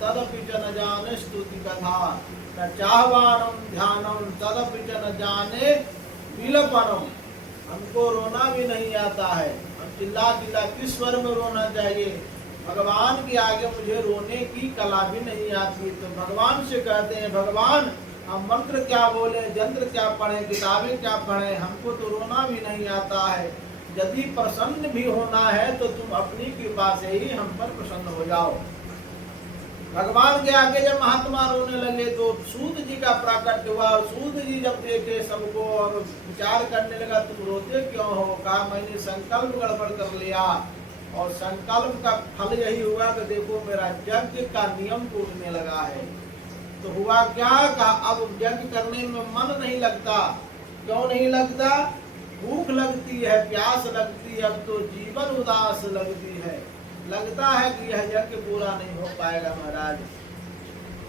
तदपि च न जाने स्तुति कथा, न चाहवानम ध्यानम तदपि च न जाने विलपनम। हमको रोना भी नहीं आता है, हम चिल्ला चिल्ला किस स्वर में रोना चाहिए, भगवान के आगे मुझे रोने की कला भी नहीं आती। तो भगवान से कहते हैं, भगवान हम मंत्र क्या बोले, यंत्र क्या पढ़े, किताबें क्या पढ़े, हमको तो रोना भी नहीं आता है। यदि प्रसन्न भी होना है तो तुम अपनी कृपा से ही हम पर प्रसन्न हो जाओ। भगवान के आगे जब महात्मा रोने लगे तो सूत जी का प्राकट्य हुआ। सूत जी जब देखे सबको और विचार करने लगा, तुम रोते क्यों हो? कहा मैंने संकल्प गड़बड़ कर लिया और संकल्प का फल यही हुआ कि देखो मेरा यज्ञ का नियम टूटने लगा है। तो हुआ क्या? कहा अब यज्ञ करने में मन नहीं लगता। क्यों नहीं लगता? भूख लगती है, प्यास लगती है, अब तो जीवन उदास लगती है। लगता है कि यह यज्ञ पूरा नहीं हो पाएगा महाराज।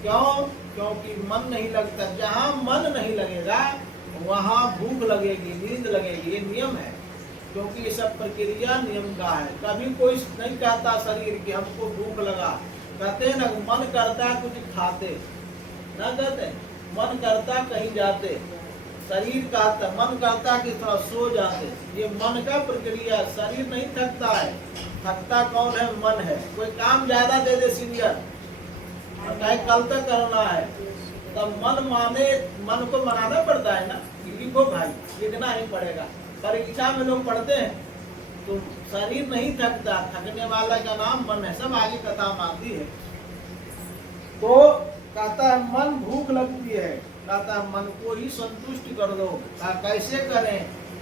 क्यों? क्योंकि मन नहीं लगता। जहाँ मन नहीं लगेगा वहाँ भूख लगेगी, नींद लगेगी, ये नियम है। क्योंकि ये सब प्रक्रिया नियम का है। कभी कोई नहीं कहता शरीर कि हमको भूख लगा, कहते ना मन करता कुछ खाते, ना कहते मन करता कहीं जाते, शरीर कहता मन करता कि थोड़ा सो जाते। ये मन का प्रक्रिया, शरीर नहीं थकता है। थकता कौन है? मन है। कोई काम ज्यादा दे दे सीनियर, कहे कल तक करना है, तब मन को मनाना पड़ता है ना, लिखो भाई लिखना ही पड़ेगा। परीक्षा में लोग पढ़ते हैं तो शरीर नहीं थकता, थकने वाला का नाम मन है। सब आगे कथा आती है। तो कहता है मन भूख लगती है, कहता है मन को ही संतुष्ट कर दो। कैसे करें?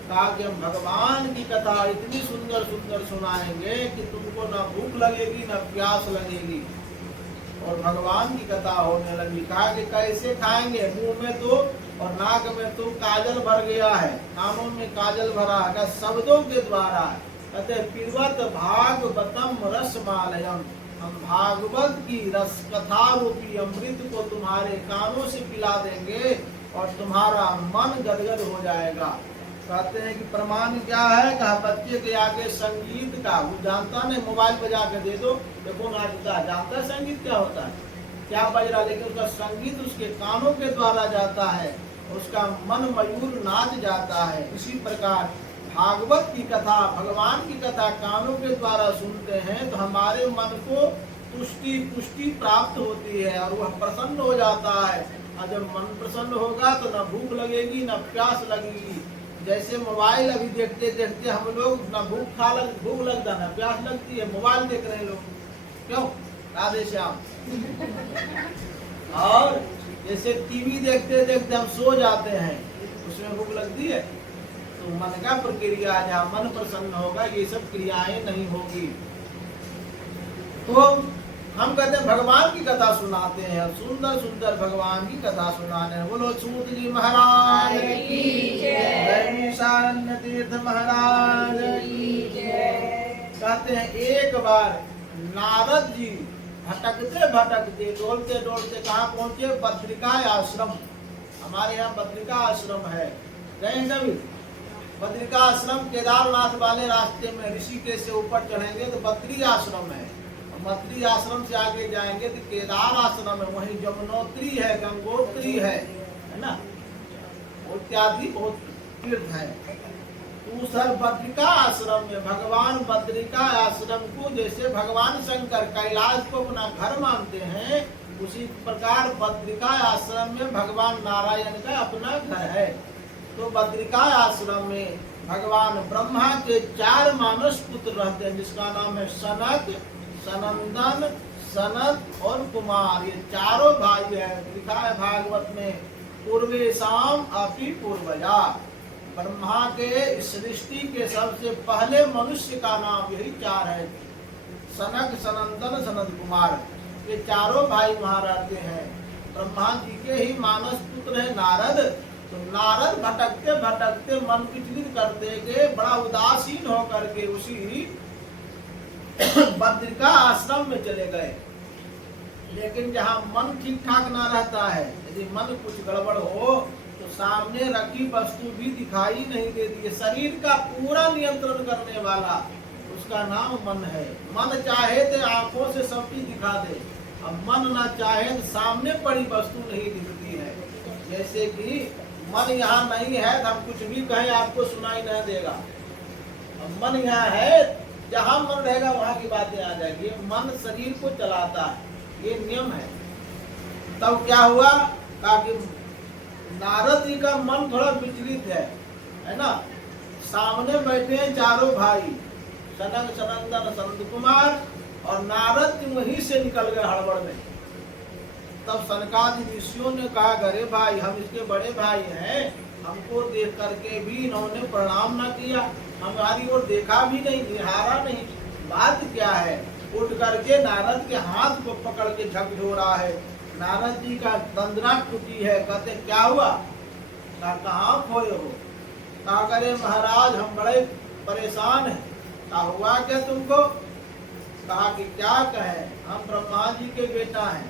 कहा कि हम भगवान की कथा इतनी सुंदर सुंदर सुनाएंगे कि तुमको ना भूख लगेगी ना प्यास लगेगी और भगवान की कथा होने लगी। कहा कि कैसे खाएंगे? मुंह में तो और नाक में तो काजल भर गया है, कानों में काजल भरा है, शब्दों के द्वारा। कहते पिबत भागवतम रसमालयम, हम भागवत की रस कथा रूपी अमृत को तुम्हारे कानों से पिला देंगे और तुम्हारा मन गदगद हो जाएगा। कहते हैं कि प्रमाण क्या है? कहा बच्चे के आगे संगीत का, वो जानता नहीं, मोबाइल बजा के दे दो, देखो नाचता, जानता है संगीत क्या होता है, क्या बज रहा, लेकिन उसका संगीत उसके कानों के द्वारा जाता है, उसका मन मयूर नाच जाता है। इसी प्रकार भागवत की कथा, भगवान की कथा कानों के द्वारा सुनते हैं तो हमारे मन को तुष्टि पुष्टि प्राप्त होती है और वह प्रसन्न हो जाता है। और जब मन प्रसन्न होगा तो न भूख लगेगी न प्यास लगेगी। जैसे मोबाइल अभी देखते देखते हम लोग न भूख लगता न प्यास लगती है, मोबाइल देख रहे हैं लोग, क्यों? राधे श्याम। और जैसे टीवी देखते देखते हम सो जाते हैं, उसमें भूख लगती है। तो मन का प्रक्रिया, जहाँ मन प्रसन्न होगा ये सब क्रियाएं नहीं होगी। तो हम कहते हैं भगवान की कथा सुनाते हैं, सुंदर सुंदर भगवान की कथा सुनाने हैं। बोलो सूत जी महाराज की जय, शारण्य तीर्थ महाराज की जय। कहते हैं एक बार नारद जी भटकते भटकते डोलते डोलते कहाँ पहुंचे? बद्रिका आश्रम। हमारे यहाँ बद्रिका आश्रम है, गए कभी? बद्रिका आश्रम केदारनाथ वाले रास्ते में ऋषिकेश से ऊपर चढ़ेंगे तो बद्री आश्रम है। बद्री आश्रम से आगे जाएंगे तो केदार आश्रम है, वहीं यमुनोत्री है, गंगोत्री है ना, इत्यादि बहुत तीर्थ है। दूसर बद्रिका आश्रम में भगवान बद्रिका आश्रम को जैसे भगवान शंकर कैलाश को अपना घर मानते हैं, उसी प्रकार बद्रिका आश्रम में भगवान नारायण का अपना घर है। तो बद्रिका आश्रम में भगवान ब्रह्मा के 4 मानस पुत्र रहते हैं, जिसका नाम है सनक, सनंदन, सनत और कुमार। ये चारों भाई है। लिखा है भागवत में, पूर्वेशाम अपि पूर्वजा। ब्रह्मा के सृष्टि के सबसे पहले मनुष्य का नाम यही 4 है, सनक, सनंदन, सनत कुमार। ये चारों भाई वहाँ रहते हैं। ब्रह्मा जी के ही मानस पुत्र है नारद। तो नारद भटकते भटकते मन विचलित करते गए, बड़ा उदासीन होकर के उसी बद्रिका आश्रम में चले गए। लेकिन जहाँ मन ठीक ठाक ना रहता है, यदि मन कुछ गड़बड़ हो तो सामने रखी वस्तु भी दिखाई नहीं देती है। शरीर का पूरा नियंत्रण करने वाला उसका नाम मन है। मन चाहे तो आंखों से सब चीज दिखा दे, अब मन ना चाहे तो सामने पड़ी वस्तु नहीं दिखती है। जैसे कि मन यहाँ नहीं है तो हम कुछ भी कहें आपको सुनाई नहीं देगा। अब मन यहाँ है, जहाँ मन रहेगा वहाँ की बातें आ जाएगी। मन शरीर को चलाता है, ये नियम है। तब क्या हुआ, कहा कि नारद जी का मन थोड़ा विचलित है ना। सामने बैठे हैं चारों भाई, सनक सनंदन संत कुमार, और नारद जी वहीं से निकल गए हड़बड़ में। तब सनकादि ऋषियों ने कहा, अरे भाई हम इसके बड़े भाई हैं, हमको देख करके भी इन्होंने प्रणाम न किया, हमारी ओर देखा भी नहीं, निहारा नहीं, बात क्या है। उठ करके नारद के हाथ को पकड़ के झकझोरा है। नारद जी का तंद्रा टूटी है। कहते क्या हुआ, कहाँ खोए हो। कहा करे महाराज हम बड़े परेशान हैं। कहा हुआ क्या तुमको। कहा कि क्या कहे, हम ब्रह्मा जी के बेटा हैं,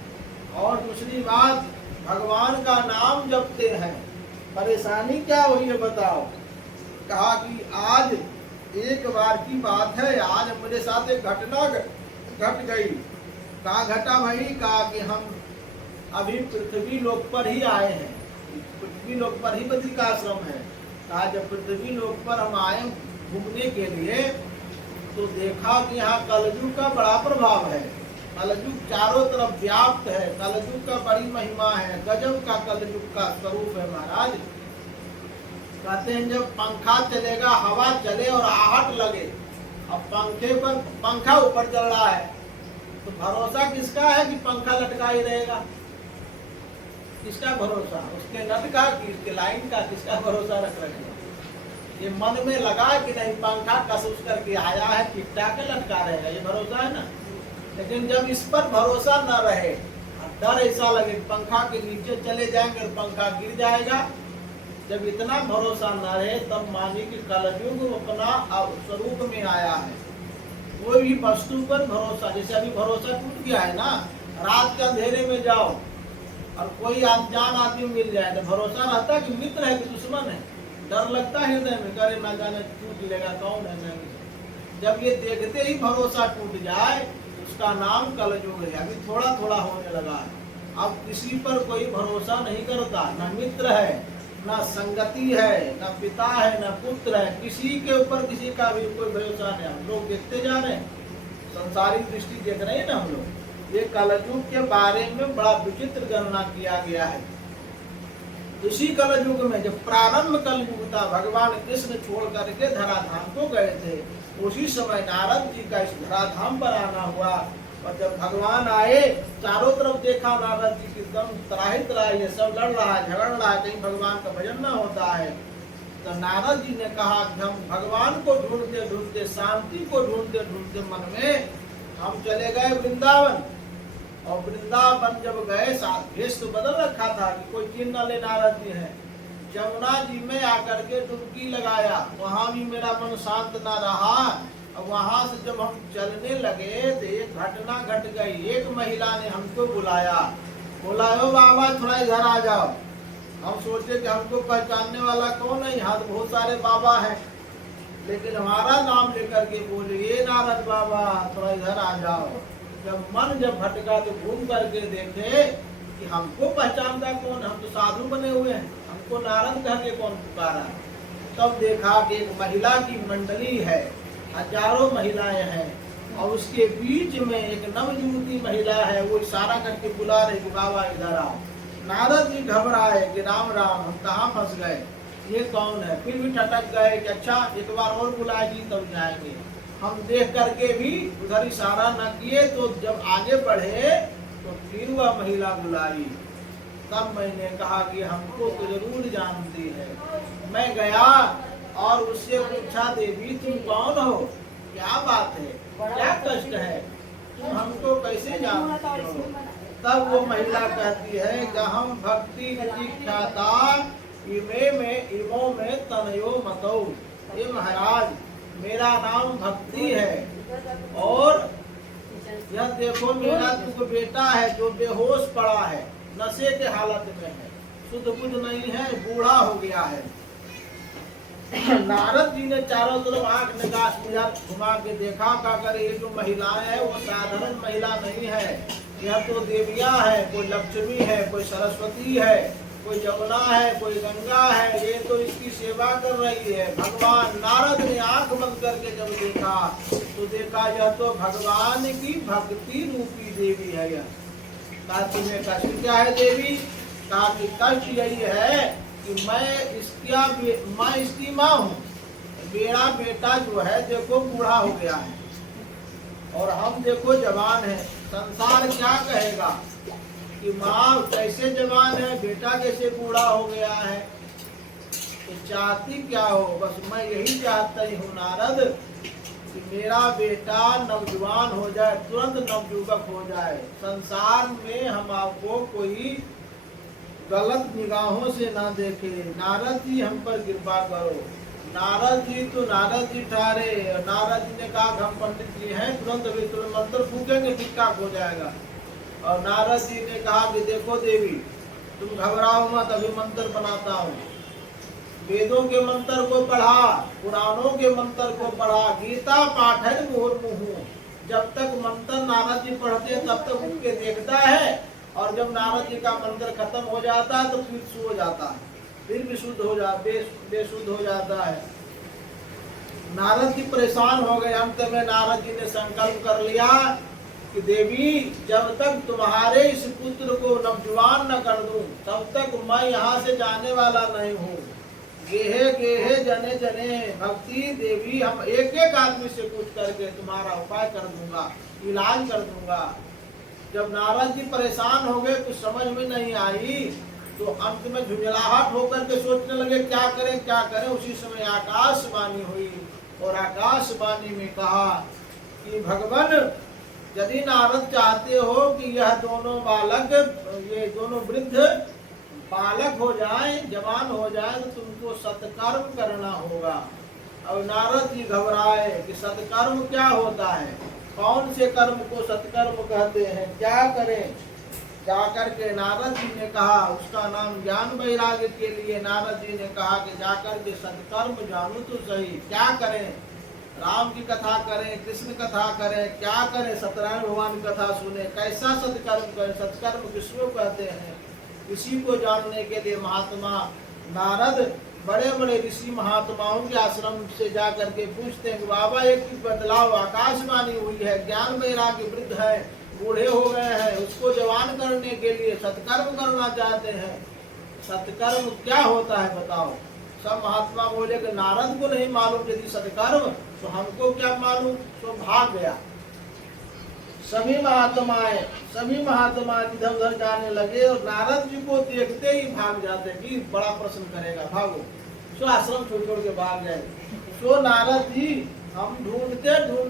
और दूसरी बात भगवान का नाम जपते हैं, परेशानी क्या हुई है बताओ। कहा कि आज एक बार की बात है, आज मेरे साथ एक घटना घट गई। कहा घटा भाई। कहा कि हम अभी पृथ्वी लोक पर ही आए हैं, पृथ्वी लोक पर ही बद्रिकाश्रम है। कहा जब पृथ्वी लोक पर हम आए घूमने के लिए तो देखा कि यहाँ कलयुग का बड़ा प्रभाव है, कलयुग चारों तरफ व्याप्त है, कलयुग का बड़ी महिमा है, गजब का कलयुग का स्वरूप है महाराज। कहते हैं जब पंखा चलेगा, हवा चले और आहट लगे, अब पंखे पर पंखा ऊपर चल रहा है तो भरोसा किसका है कि पंखा लटका ही रहेगा। किसका भरोसा, उसके नट का कि उसके लाइन का, किसका भरोसा रख रहे। ये मन में लगा कि नहीं पंखा कसूस करके आया है, टिकटा के लटका रहेगा, ये भरोसा है ना। लेकिन जब इस पर भरोसा न रहे, डर ऐसा लगे पंखा के नीचे चले जाएंगे और पंखा गिर जाएगा, जब इतना भरोसा न रहे तब मानिए कि कलयुग अपना स्वरूप में आया है। कोई भी वस्तु पर भरोसा, जैसे अभी भरोसा टूट गया है ना, रात के अंधेरे में जाओ और कोई अनजान आदमी मिल जाए तो भरोसा रहता कि मित्र है कि दुश्मन है, डर लगता है हृदय में, करे ना जाने टूट लेगा कौन है नहीं। जब ये देखते ही भरोसा टूट जाए उसका नाम कलयुग है। अभी थोड़ा थोड़ा होने लगा है, अब किसी पर कोई भरोसा नहीं करता, न मित्र है, न संगति है, न पिता है, न पुत्र है, किसी के ऊपर किसी का भी कोई भरोसा नहीं। हम लोग देखते जा रहे हैं, संसारिक दृष्टि देख रहे हैं ना हम लोग। ये कलयुग के बारे में बड़ा विचित्र गणना किया गया है। इसी कलयुग में जब प्रारंभ कलयुग था, भगवान कृष्ण छोड़ करके धराधाम को गए थे, उसी समय नारद जी का इस धराधाम पर आना हुआ। और जब भगवान आए, चारों तरफ देखा नारद जी की एकदम त्राही त्राही ये सब लड़ रहा है, झगड़ रहा है, कहीं भगवान का भजन न होता है। तो नारद जी ने कहा कि हम भगवान को ढूंढते ढूंढते, शांति को ढूंढते ढूंढते मन में हम चले गए वृंदावन। और वृंदावन जब गए, भेष तो बदल रखा था कि कोई चिन्ह न ले नारद जी है। यमुना जी में आकर के डुबकी लगाया, वहां भी मेरा मन शांत न रहा। अब वहां से जब हम चलने लगे तो एक घटना घट गई। एक महिला ने हमको बुलाया, बोला ओ बाबा थोड़ा इधर आ जाओ। हम सोचे कि हमको पहचानने वाला कौन है, यहाँ तो बहुत सारे बाबा हैं, लेकिन हमारा नाम लेकर के बोले ये नारद बाबा थोड़ा इधर आ जाओ। जब भटका तो घूम करके देखे कि हमको पहचानता कौन, हम तो साधु बने हुए हैं, हमको नारद कह के कौन पुकारा। तब देखा कि एक महिला की मंडली है, हजारों महिलाएं हैं, और उसके बीच में एक नवयुवती महिला है, वो इशारा करके बुला रही कि बाबा इधर आओ। नारद जी घबराए कि राम राम हम कहाँ फंस गए, ये कौन है। फिर भी ठटक गए कि अच्छा एक बार और बुलाएगी तब जाएंगे। हम देख करके भी उधर इशारा न किए, तो जब आगे बढ़े तो फिर वह महिला बुलाई। तब मैंने कहा कि हमको तो जरूर जानती है। मैं गया और उससे पूछा, देवी तुम कौन हो, क्या बात है, क्या कष्ट है, तुम हमको कैसे जानती हो। तब वो महिला कहती है कि हम भक्ति ख्याता इमो में तनयो मतौ। ये महाराज मेरा नाम भक्ति है, और यह देखो मेरा तुझको बेटा है जो बेहोश पड़ा है, नशे के हालत में है, शुद्ध बुद्ध नहीं है, बूढ़ा हो गया है। नारद जी ने चारों तरफ आंख निगाह घुमा के देखा, क्या करे ये जो महिलाएं है वो साधारण महिला नहीं है, यह तो देवियां हैं, कोई लक्ष्मी है, कोई सरस्वती है, कोई जमुना है, कोई गंगा है, ये तो इसकी सेवा कर रही है। भगवान नारद ने आंख बंद करके जब देखा तो देखा यह तो भगवान की भक्ति रूपी देवी है। यह कहा तुम्हें कष्ट क्या है देवी? कहा कि कष्ट यही है कि मैं इसकी माँ हूँ, मेरा बेटा जो है देखो बूढ़ा हो गया है और हम देखो जवान है। संसार क्या कहेगा कि माँ कैसे जवान है, बेटा कैसे बूढ़ा हो गया है। तो चाहती क्या हो? बस मैं यही चाहता ही हूँ नारद कि मेरा बेटा नौजवान हो जाए, तुरंत नवयुवक हो जाए। संसार में हम आपको कोई गलत निगाहों से ना देखे। नारद जी हम पर कृपा करो। नारद जी तो नारद जी ठहरे। नारद जी ने कहा हम पंडित जी हैं, तुरंत अभी तुरंत मंत्र फूकेंगे ठीक ठाक हो जाएगा। और नारद जी ने कहा कि देखो देवी तुम घबराओ मत, अभी मंत्र बनाता हूँ। वेदों के मंत्र को पढ़ा, पुराणों के मंत्र को पढ़ा, गीता पाठन मुहुर्मुहु। जब तक मंत्र नारद जी पढ़ते तब तक उनके देखता है और जब नारद जी का मंत्र खत्म हो जाता है तो फिर सो जाता है, फिर विशुद्ध हो जा बेशुद्ध हो जाता है। नारद जी परेशान हो गए। अंत में नारद जी ने संकल्प कर लिया कि देवी जब तक तुम्हारे इस पुत्र को नवजुवान न कर दूं तब तक मैं यहाँ से जाने वाला नहीं हूँ। गेहे गेहे जने जने भक्ति देवी, हम एक एक आदमी से पूछ करके तुम्हारा उपाय कर दूंगा, इलाज कर दूंगा। जब नारद जी परेशान हो गए, कुछ समझ में नहीं आई, तो अंत में झुंझलाहट होकर के सोचने लगे क्या करें क्या करें। उसी समय आकाशवाणी हुई और आकाशवाणी में कहा कि भगवान यदि नारद चाहते हो कि यह दोनों बालक, ये दोनों वृद्ध बालक हो जाए, जवान हो जाए, तो तुमको सत्कर्म करना होगा। अब नारद जी घबराए कि सत्कर्म क्या होता है, कौन से कर्म को सत्कर्म कहते हैं, क्या करें। जाकर के नारद जी ने कहा, उसका नाम ज्ञान वैराग्य के लिए नारद जी ने कहा कि जाकर के सत्कर्म जानू तो सही, क्या करें। राम की कथा करें, कृष्ण कथा करें, क्या करें, सत्यनारायण भगवान की कथा सुने, कैसा सत्कर्म करें, सत्कर्म किसको कहते हैं। इसी को जानने के लिए महात्मा नारद बड़े बड़े ऋषि महात्माओं के आश्रम से जा करके पूछते हैं कि बाबा एक बदलाव, आकाशवाणी हुई है, ज्ञान वैराग्य वृद्ध है, बूढ़े हो गए हैं, उसको जवान करने के लिए सत्कर्म करना चाहते हैं। सत्कर्म क्या होता है बताओ। सब महात्मा बोले कि नारद को नहीं मालूम यदि सत्कर्म, तो हमको क्या मालूम। तो भाग गया। सभी महात्मा इधर उधर जाने लगे और नारद जी को देखते ही भाग जाते कि बड़ा प्रश्न करेगा, भागो। सो आश्रम छोड़ छोड़ के भाग गए। सो नारद जी हम ढूंढते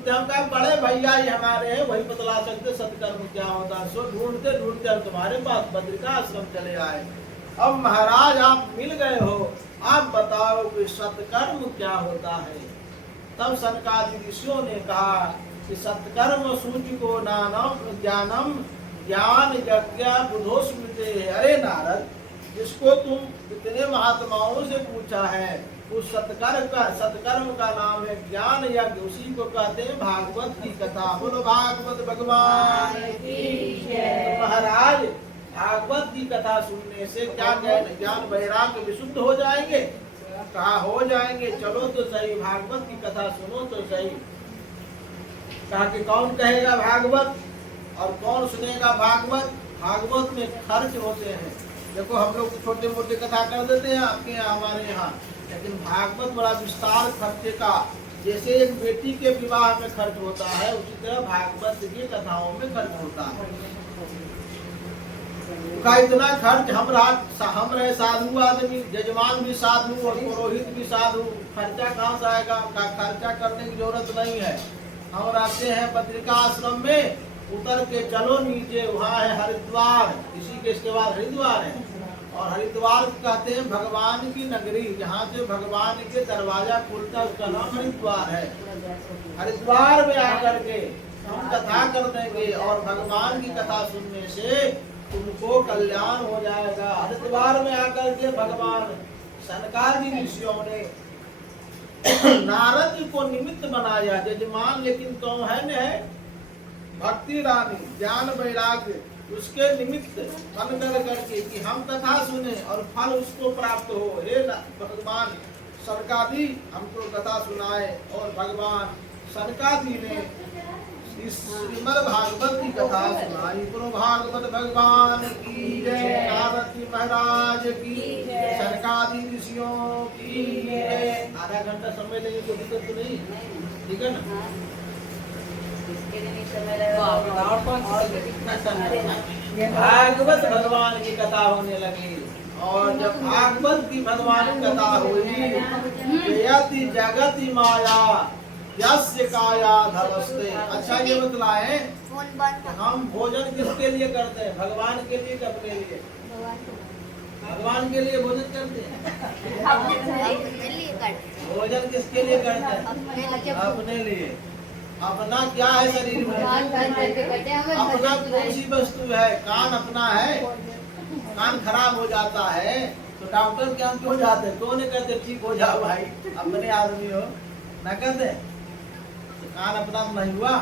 हम कहा बड़े भैया ही हमारे हैं, वही बतला सकते सत्कर्म क्या होता है। सो ढूंढते हम तुम्हारे पास बद्रिका आश्रम चले आए। अब महाराज आप मिल गए हो, आप बताओ कि सत्कर्म क्या होता है। तब सनकादि ऋषियों ने कहा कि सत्कर्म सूचि को नानम ज्ञानम ज्ञान यज्ञ बुधो स्मृते। अरे नारद, जिसको तुम इतने महात्माओं से पूछा है उस सत्कर्म का नाम है ज्ञान यज्ञ, उसी को कहते हैं भागवत की कथा। बोलो भागवत भगवान की जय। महाराज भागवत की कथा सुनने से क्या ज्ञान वैराग्य विशुद्ध हो जाएंगे। कहा हो जाएंगे, चलो तो सही, भागवत की कथा सुनो तो सही। कहा कि कौन कहेगा भागवत और कौन सुनेगा भागवत। भागवत में खर्च होते हैं। देखो हम लोग छोटे मोटे कथा कर देते हैं आपके यहाँ हमारे यहाँ, लेकिन भागवत बड़ा विस्तार खर्चे का, जैसे एक बेटी के विवाह में खर्च होता है उसी तरह भागवत की कथाओं में खर्च होता है। का इतना खर्च हम रहे साधु आदमी, जजमान भी साधु और पुरोहित भी साधु, खर्चा कहाँ से आएगा। खर्चा करने की जरूरत नहीं है। हम रहते हैं बद्रिका आश्रम में, उतर के चलो नीचे, वहाँ है हरिद्वार, इसी के इसके बाद हरिद्वार है। और हरिद्वार कहते हैं भगवान की नगरी, जहाँ से भगवान के दरवाजा खुलता है उसका नाम हरिद्वार है। हरिद्वार में आकर के हम कथा कर देंगे और भगवान की कथा सुनने से तुमको कल्याण हो जाएगा। हरिद्वार में आकर के भगवान सनकादि ऋषियों ने नारद जी को निमित्त बनाया, जजमान लेकिन कौन है भक्ति रानी ज्ञान वैराग्य उसके निमित्त मन कर करके कि हम कथा सुने और फल उसको प्राप्त हो। हे भगवान सनकादि हमको कथा सुनाए। और भगवान सनकादि ने इस श्रीमद् भागवत की कथा सुनाई। गुरु भागवत भगवान की जय, नारद जी महाराज की, सनकादि ऋषियों की जय। आधा घंटा समय लेंगे कोई दिक्कत तो नहीं, ठीक है ना? भागवत भगवान की कथा होने लगी। और जब भागवत की भगवान की कथा हुई, यति जगति माया यस्य काया धवस्ते। अच्छा ये बतलाए हम भोजन किसके लिए करते हैं? भगवान के लिए कि अपने लिए? भगवान के लिए भोजन करते हैं। भोजन किसके लिए करते हैं? अपने लिए। अपना क्या है शरीर में? अपना कौन सी वस्तु है? कान अपना है। कान खराब हो जाता है तो डॉक्टर क्या क्यों जाते हैं? क्यों नहीं कहते ठीक हो जाओ भाई, अपने आदमी हो ना कहते? तो कान अपना नहीं हुआ।